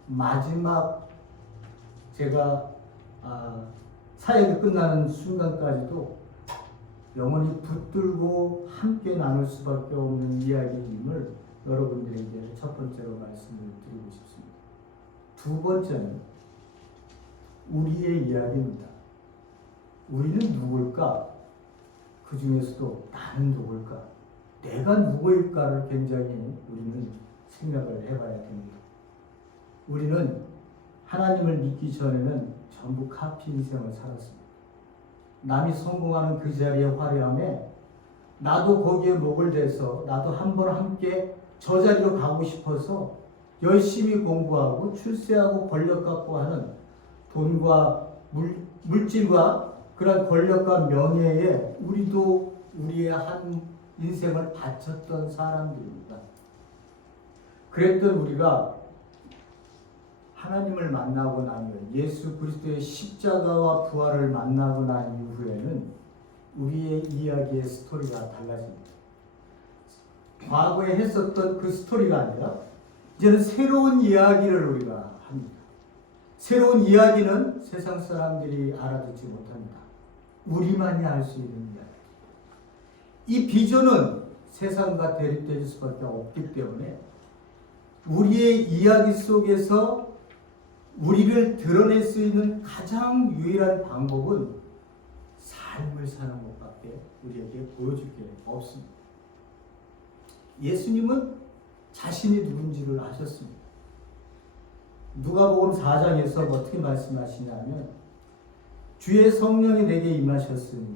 마지막 제가 사역이 끝나는 순간까지도 영원히 붙들고 함께 나눌 수밖에 없는 이야기임을 여러분들에게 첫 번째로 말씀을 드리고 싶습니다. 두 번째는 우리의 이야기입니다. 우리는 누굴까? 그 중에서도 나는 누굴까? 내가 누구일까를 굉장히 우리는 생각을 해봐야 됩니다. 우리는 하나님을 믿기 전에는 전부 카피 인생을 살았습니다. 남이 성공하는 그 자리의 화려함에 나도 거기에 목을 대서 나도 한번 함께 저 자리로 가고 싶어서 열심히 공부하고 출세하고 권력 갖고 하는 돈과 물질과 그런 권력과 명예에 우리도 우리의 한 인생을 바쳤던 사람들입니다. 그랬던 우리가 하나님을 만나고 나면 예수 그리스도의 십자가와 부활을 만나고 난 이후에는 우리의 이야기의 스토리가 달라집니다. 과거에 했었던 그 스토리가 아니라 이제는 새로운 이야기를 우리가 합니다. 새로운 이야기는 세상 사람들이 알아듣지 못합니다. 우리만이 알 수 있는 이야기. 이 비전은 세상과 대립될 수밖에 없기 때문에 우리의 이야기 속에서 우리를 드러낼 수 있는 가장 유일한 방법은 삶을 사는 것밖에 우리에게 보여줄 게 없습니다. 예수님은 자신이 누군지를 아셨습니다. 누가복음 4장에서 어떻게 말씀하시냐면 주의 성령이 내게 임하셨으니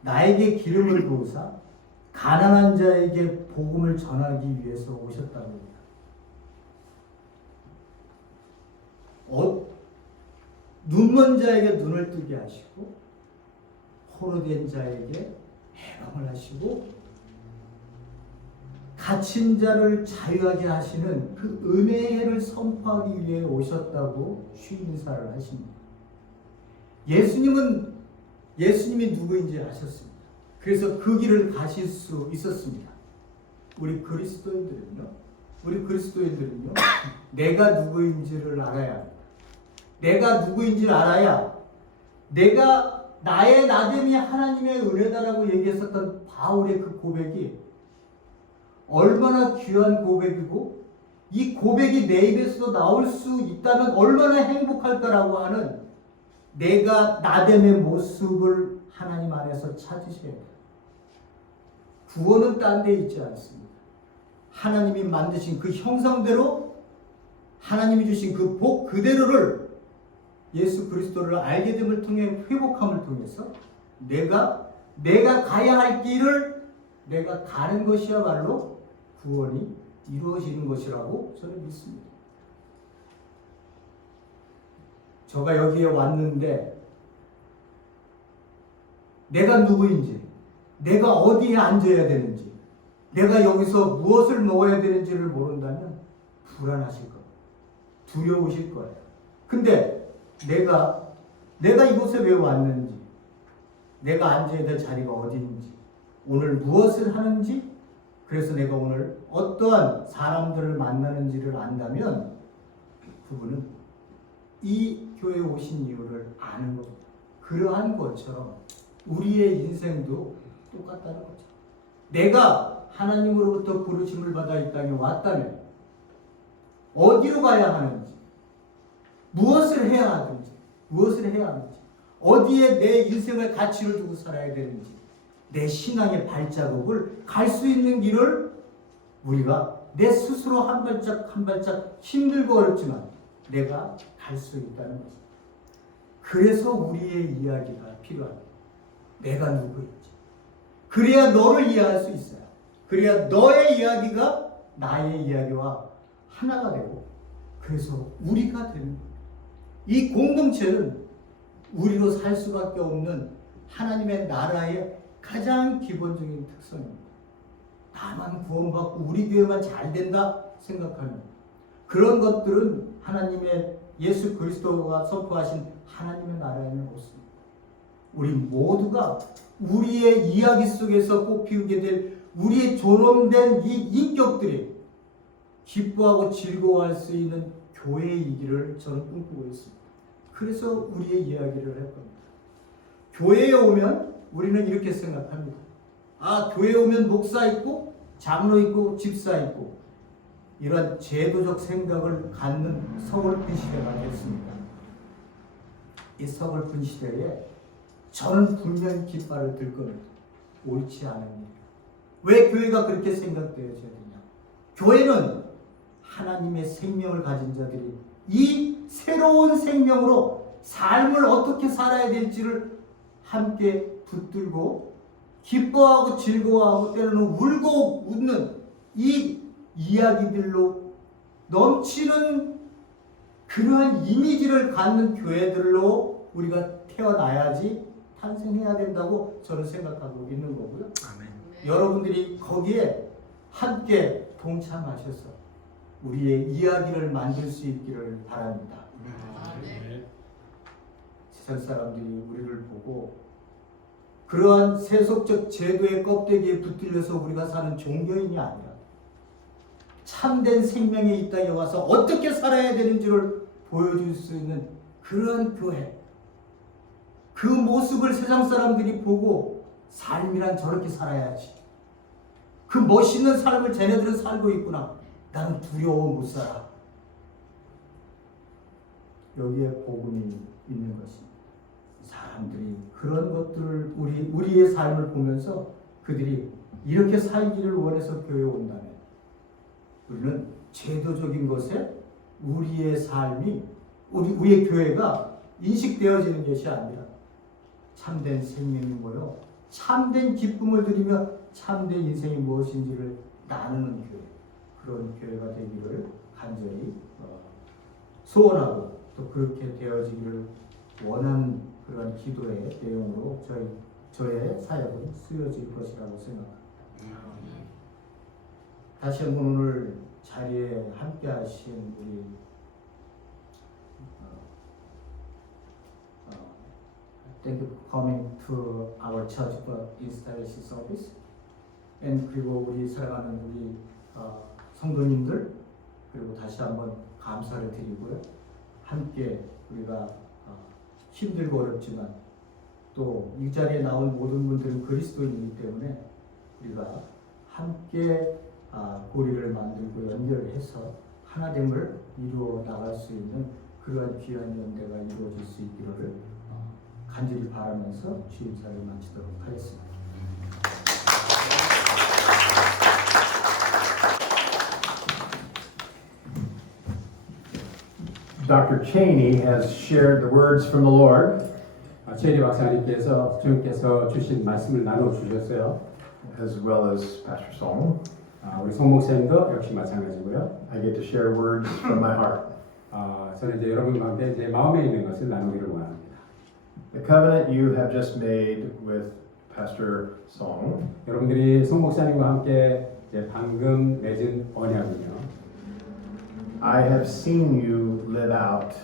나에게 기름을 부으사 가난한 자에게 복음을 전하기 위해서 오셨다고 합니다. 눈먼 자에게 눈을 뜨게 하시고 포로된 자에게 해방을 하시고 갇힌 자를 자유하게 하시는 그 은혜의 해를 선포하기 위해 오셨다고 쉬인사를 하십니다. 예수님이 누구인지 아셨습니다. 그래서 그 길을 가실 수 있었습니다. 우리 그리스도인들은요 내가 누구인지를 알아야 합니다. 내가 누구인지를 알아야 내가 나의 나됨이 하나님의 은혜다라고 얘기했었던 바울의 그 고백이 얼마나 귀한 고백이고 이 고백이 내 입에서도 나올 수 있다면 얼마나 행복할까라고 하는 내가 나됨의 모습을 하나님 안에서 찾으셔야 돼요. 구원은 딴 데 있지 않습니다. 하나님이 만드신 그 형상대로 하나님이 주신 그 복 그대로를 예수 그리스도를 알게 됨을 통해 회복함을 통해서 내가 가야 할 길을 내가 가는 것이야말로 구원이 이루어지는 것이라고 저는 믿습니다. 제가 여기에 왔는데 내가 누구인지, 내가 어디에 앉아야 되는지, 내가 여기서 무엇을 먹어야 되는지를 모른다면 불안하실 거예요. 두려우실 거예요. 근데 내가 이곳에 왜 왔는지, 내가 앉아야 될 자리가 어디인지, 오늘 무엇을 하는지, 그래서 내가 오늘 어떠한 사람들을 만나는지를 안다면 그분은 이 교회에 오신 이유를 아는 겁니다. 그러한 것처럼 우리의 인생도 똑같다는 거죠. 내가 하나님으로부터 부르심을 받아 이 땅에 왔다면 어디로 가야 하는지, 무엇을 해야 하는지, 어디에 내 인생의 가치를 두고 살아야 되는지, 내 신앙의 발자국을 갈 수 있는 길을 우리가 내 스스로 한 발짝 힘들고 어렵지만 내가 갈 수 있다는 거죠. 그래서 우리의 이야기가 필요합니다. 내가 누구인지. 그래야 너를 이해할 수 있어요. 그래야 너의 이야기가 나의 이야기와 하나가 되고 그래서 우리가 되는 거예요. 이 공동체는 우리로 살 수밖에 없는 하나님의 나라의 가장 기본적인 특성입니다. 나만 구원받고 우리 교회만 잘 된다 생각하는 그런 것들은 하나님의 예수 그리스도가 선포하신 하나님의 나라에는 없습니다. 우리 모두가 우리의 이야기 속에서 꽃피우게 될 우리의 존엄된 이 인격들이 기뻐하고 즐거워할 수 있는 교회이기를 저는 꿈꾸고 있습니다. 그래서 우리의 이야기를 할 겁니다. 교회에 오면 우리는 이렇게 생각합니다. 아, 교회에 오면 목사 있고 장로 있고 집사 있고 이런 제도적 생각을 갖는 서글픈 시대가 됐습니다. 이 서글픈 시대에 저는 분명히 깃발을 들 겁니다. 옳지 않은 일. 왜 교회가 그렇게 생각되어져야 되냐? 교회는 하나님의 생명을 가진 자들이 이 새로운 생명으로 삶을 어떻게 살아야 될지를 함께 붙들고 기뻐하고 즐거워하고 때로는 울고 웃는 이 이야기들로 넘치는 그러한 이미지를 갖는 교회들로 우리가 태어나야지 탄생해야 된다고 저는 생각하고 있는 거고요. 여러분들이 거기에 함께 동참하셔서 우리의 이야기를 만들 수 있기를 바랍니다. 세상 사람들이 우리를 보고 그러한 세속적 제도의 껍데기에 붙들려서 우리가 사는 종교인이 아니라 참된 생명이 이 땅에 와서 어떻게 살아야 되는지를 보여줄 수 있는 그런 교회, 그 모습을 세상 사람들이 보고 삶이란 저렇게 살아야지, 그 멋있는 삶을 쟤네들은 살고 있구나, 나는 두려워 못 살아, 여기에 복음이 있는 것입니다. 사람들이 그런 것들을 우리의 삶을 보면서 그들이 이렇게 살기를 원해서 교회에 온다면 우리는 제도적인 것에 우리의 삶이 우리의 교회가 인식되어지는 것이 아니라 참된 생명이 모여 참된 기쁨을 드리며 참된 인생이 무엇인지를 나누는 교회, 그런 교회가 되기를 간절히 소원하고 또 그렇게 되어지기를 원하는 그런 기도의 내용으로 저의 사역은 쓰여질 것이라고 생각합니다. 다시 한번 오늘 자리에 함께 하신 우리 Thank you for coming to our church for installation service. 그리고 우리 사랑하는 우리 성도님들, 그리고 다시 한번 감사를 드리고요. 함께 우리가 힘들고 어렵지만 또 이 자리에 나온 모든 분들은 그리스도인이기 때문에 우리가 함께 고리를 만들고 연결해서 하나됨을 이루어 나갈 수 있는 그러한 귀한 연대가 이루어질 수 있기를 간절히 바라면서 주임사를 마치도록 하겠습니다. Dr. Cheney has shared the words from the Lord, 체리 박사님께서 주님께서 주신 말씀을 나눠 주셨어요. as well as Pastor Song. 우리 송 목사님도 역시 마찬가지고요. I get to share words from my heart. 저는 이제 여러분 가운데 제 마음에 있는 것을 나누기를 원합니다. The covenant you have just made with Pastor Song 여러분들이 송 목사님과 함께 이제 방금 맺은 언약은요. I have seen you live out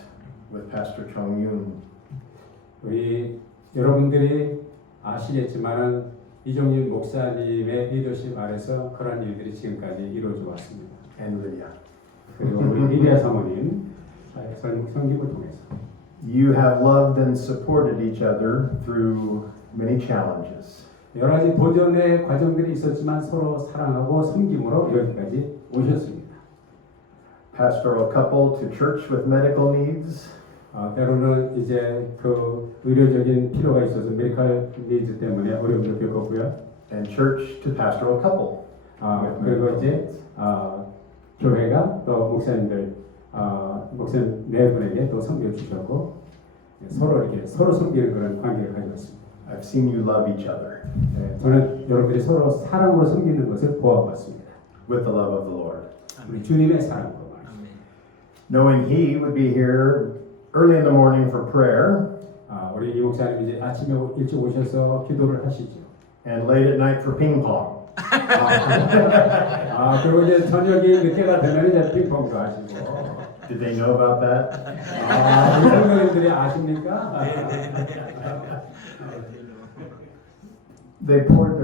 with Pastor Chong Yoon. 우리 여러분들이 아시겠지만은 이종윤 목사님의 리더십 아래서 그런 일들이 지금까지 이루어져 왔습니다. And Lydia. 그리고 우리 리디아 사모님 성김을 통해서 You have loved and supported each other through many challenges. 여러 가지 도전의 과정들이 있었지만 서로 사랑하고 섬김으로 여기까지 오셨습니다. Pastoral couple to church with medical needs. 때로는 이제 그 의료적인 필요가 있어서 메디컬 니즈 때문에 어려움을 겪었고요. And church to pastoral couple. 그리고 이제 교회가 또 목사님들 목사님 네 분에게 또 섬겨 주셨고 서로 이렇게 서로 섬기는 그런 관계를 가져왔습니다. I've seen you love each other 저는 여러분들이 서로 사랑으로 섬기는 것을 보아봤습니다. with the love of the Lord. 우리 주님의 사랑으로 말입니다. knowing he would be here early in the morning for prayer 우리 이 목사님 이제 아침에 일찍 오셔서 기도를 하시죠. and late at night for ping pong. 그리고 이제 저녁이 늦게가 되면 이제 핑퐁도 하시고. Did they know about that? 우리 성도님들이 아십니까? They poured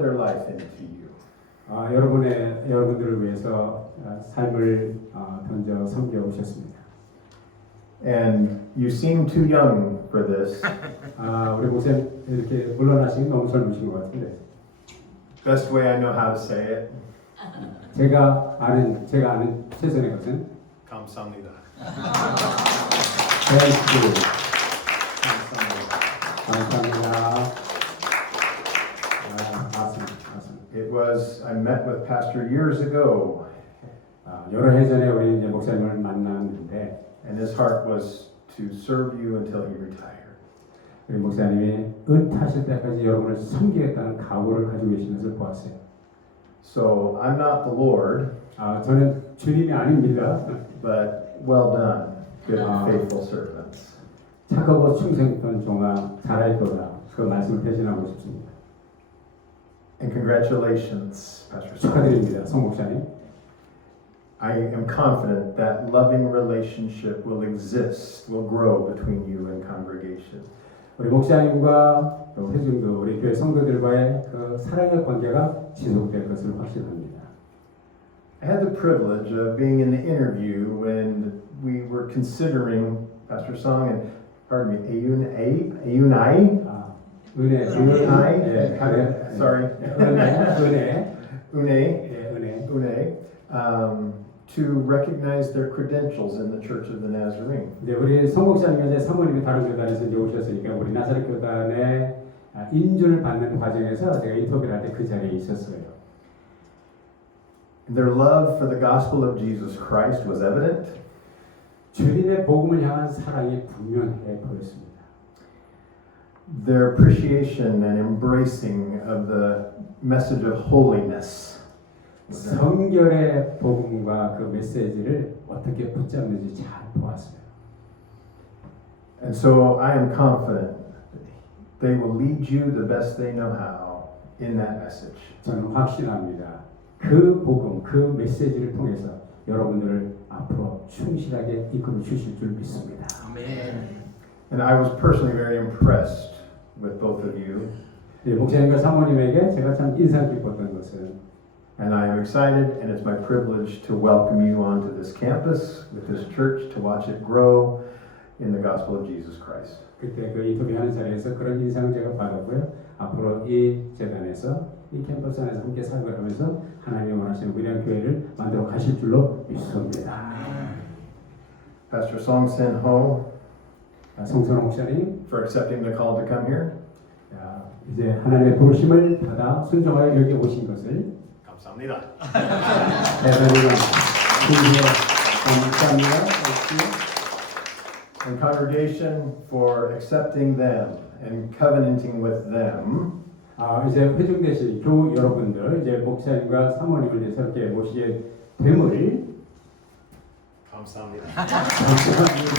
their life into you. 여러분들을 위해서 삶을 던져 섬겨 오셨습니다. And you seem too young for this. 우리 목사님 이렇게 물러나시기 너무 젊으신 것 같은데. Best way I know how to say it. 제가 아는 최선의 것은 감사합니다. Thank you. 감사합니다. 맞습니다. It was, I met with Pastor years ago, 여러 해 전에 우리 이제 목사님을 만났는데 and his heart was to serve you until he retired. 우리 목사님이 은퇴하실 때까지 여러분을 섬기겠다는 각오를 가지고 계시는 것을 보았어요. So I'm not the Lord, 저는 주님이 아닙니다. but well done, good and faithful servants. 착하고 충성했던 종아 잘하였도다. 그 말씀을 대신하고 싶습니다. And congratulations, Pastor Son. 축하드립니다, 송 목사님. I am confident that loving relationship will exist, will grow between you and congregation. 우리 목사님과 또 회중도 우리 교회 성도들과의 그 사랑의 관계가 지속될 것을 확신합니다. I had the privilege of being in the interview when we were considering Pastor Song and, pardon me, Ayunai? 은혜, Sorry. Une, to recognize their credentials in the Church of the Nazarene. 네, 우리 송 목사님과 이제 사모님이 다른 교단에서 이제 오셨으니까 우리 나사렛 교단의 인준을 받는 과정에서 제가 인터뷰를 할 때 그 자리에 있었어요. Their love for the gospel of Jesus Christ was evident. 주님의 복음을 향한 사랑이 분명해 보였습니다. Their appreciation and embracing of the message of holiness. 성결의 복음과 그 메시지를 어떻게 붙잡는지 잘 보았어요. And so I am confident they will lead you the best they know how in that message. 저는 확신합니다. 그 복음, 그 메시지를 통해서 여러분들을 앞으로 충실하게 이끌어 주실 줄 믿습니다. And I was personally very impressed with both of you. 네, 목사님과 사모님에게 제가 참 인상 깊었던 것은 And I am excited, and it's my privilege to welcome you onto this campus with this church to watch it grow in the gospel of Jesus Christ. 그때 그 인터뷰하는 자리에서 그런 인상을 제가 받았고요. 앞으로 이 재단에서 이 캠퍼스 안에서 함께 살아가면서 하나님이 원하시는 위대한 교회를 만들어 가실 줄로 믿습니다. Pastor Song Sin Ho, 송선호 목사님, for accepting the call to come here. 자, 이제 하나님의 부르심을 받아 순종하여 여기 오신 것을 감사합니다. 대단히 감사합니다. And congregation for accepting them and covenanting with them. 이제 회중되신 교우 여러분들, 이제 목사님과 사모님을 이제 새롭게 모시게 됨을 감사합니다. 감사합니다.